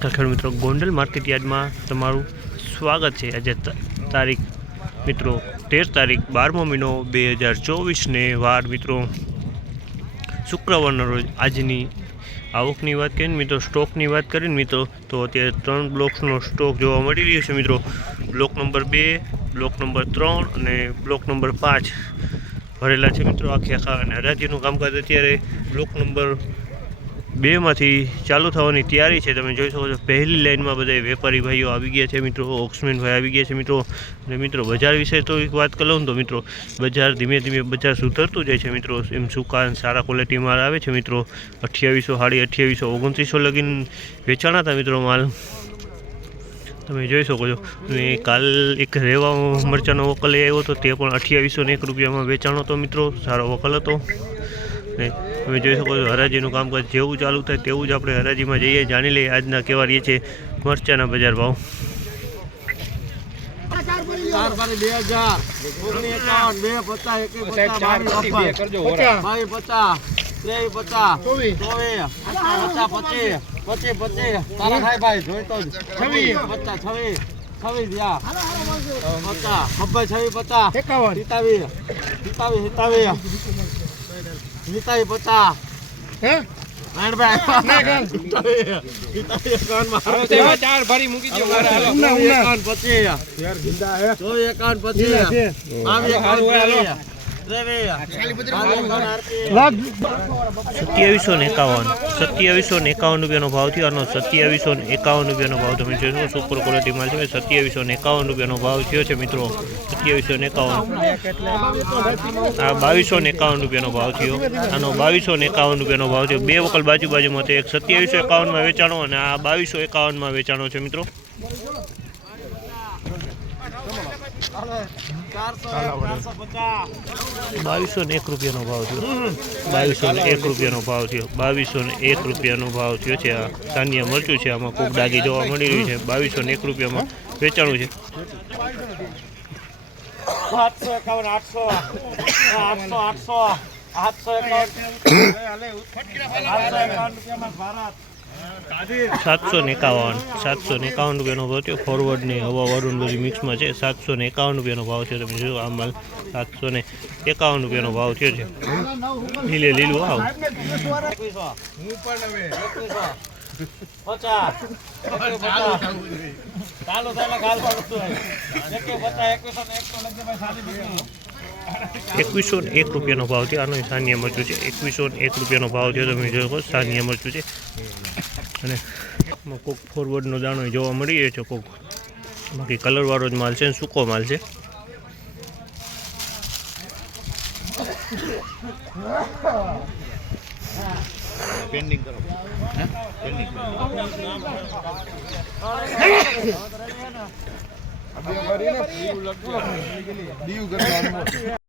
ખેડૂત મિત્રો, ગોંડલ માર્કેટ યાર્ડમાં તમારું સ્વાગત છે. આજે તારીખ, મિત્રો, તેર તારીખ, બારમો મહિનો બે હજાર ચોવીસને વાર, મિત્રો, શુક્રવારના રોજ આજની આવકની વાત કરીને, મિત્રો, સ્ટોકની વાત કરીને, મિત્રો, તો અત્યારે ત્રણ બ્લોક્સનો સ્ટોક જોવા મળી રહ્યો છે, મિત્રો. બ્લોક નંબર બે, બ્લોક નંબર ત્રણ અને બ્લોક નંબર પાંચ ભરેલા છે, મિત્રો, આખે આખા અને હરાજીનું કામકાજ અત્યારે. બ્લોક નંબર બેમાંથી ચાલુ થવાની તૈયારી છે. તમે જોઈ શકો છો, પહેલી લાઇનમાં બધા વેપારી ભાઈઓ આવી ગયા છે મિત્રો, ઓક્સમેન ભાઈ આવી ગયા છે મિત્રો. અને મિત્રો, બજાર વિશે તો એક વાત ને તો મિત્રો, બજાર ધીમે ધીમે બજાર સુધરતું જાય છે મિત્રો. એમ સુકાન સારા ક્વોલિટી માલ આવે છે મિત્રો? અઠ્યાવીસો, સાડી અઠ્યાવીસો, ઓગણત્રીસો લગીન વેચાણા હતા મિત્રો માલ. તમે જોઈ શકો છો. અને કાલ એક રેવા મરચાંનો વકલ આવ્યો હતો, તે પણ અઠ્યાવીસો ને એક રૂપિયામાં વેચાણો હતો મિત્રો. સારો વકલ હતો. ને તમે જોઈ શકો છો હરાજીનું કામકાજ જેવું ચાલુ થાય તેવું જ આપણે હરાજીમાં જઈએ જાણી લઈએ આજના કેવા રહીએ છે મરચાના બજાર ભાવ. બે પચાસ છવ્વીસ. એકાવન. સિતાવીસ સિતાવીસ સિતાવીસ સિતાવીસ પોતા હે? એકાવન પચીસ. એકાવન પચીસ. સત્યાવીસો ને એકાવન. સત્યાવીસો ને એકાવન રૂપિયાનો ભાવ થયો. આનો સત્યાવીસો ને એકાવન રૂપિયાનો ભાવ તમે જોઈ શકો સુપર ક્વોલિટી માલ છે સત્યાવીસો ને એકાવન રૂપિયાનો ભાવ થયો છે મિત્રો. સત્યાવીસો ને એકાવન. આ બાવીસો ને એકાવન રૂપિયાનો ભાવ થયો. આનો બાવીસો ને એકાવન રૂપિયાનો ભાવ થયો. બે વકલ બાજુ બાજુમાં તો એક સત્યાવીસો એકાવનમાં વેચાણો અને આ બાવીસો એકાવનમાં વેચાણો છે મિત્રો. બાવીસો ને એક રૂપિયાનો ભાવ થયો. બાવીસો ને એક રૂપિયાનો ભાવ થયો. બાવીસો ને એક રૂપિયાનો ભાવ થયો છે. આ સાનિયા મરચું છે. આમાં ખૂબ ડાગી જોવા મળી રહ્યું છે. બાવીસો ને એક રૂપિયામાં વેચાણું છે. આઠસો એકાવન આઠસો. આઠસો આઠસો. આઠસો એકાવન. આઠસો એકાવન રૂપિયામાં ભારત. સાતસો ને એકાવન, સાતસો ને એકાવન રૂપિયાનો ભાવ થયો. ફોરવર્ડ ને હવા વરુણ બધી મિક્સમાં છે. સાતસો ને એકાવન રૂપિયાનો ભાવ છે તમે જો આ માલ સાતસો ને એકાવન રૂપિયાનો ભાવ થયો છે. લીલે લીલું આવ. ચાલુ એકવીસો ને એક રૂપિયાનો ભાવ થયો આનો સાનિયા મરચું છે? એકવીસો ને એક રૂપિયાનો ભાવ થયો તમે શકો સાનિયા મરચું છે? અને કોક ફોરવર્ડનો દાણો જોવા મળી રહ્યો છે કોક બાકી કલરવાળો જ માલ છે ને સૂકો માલ છે. દીવ કરવાનું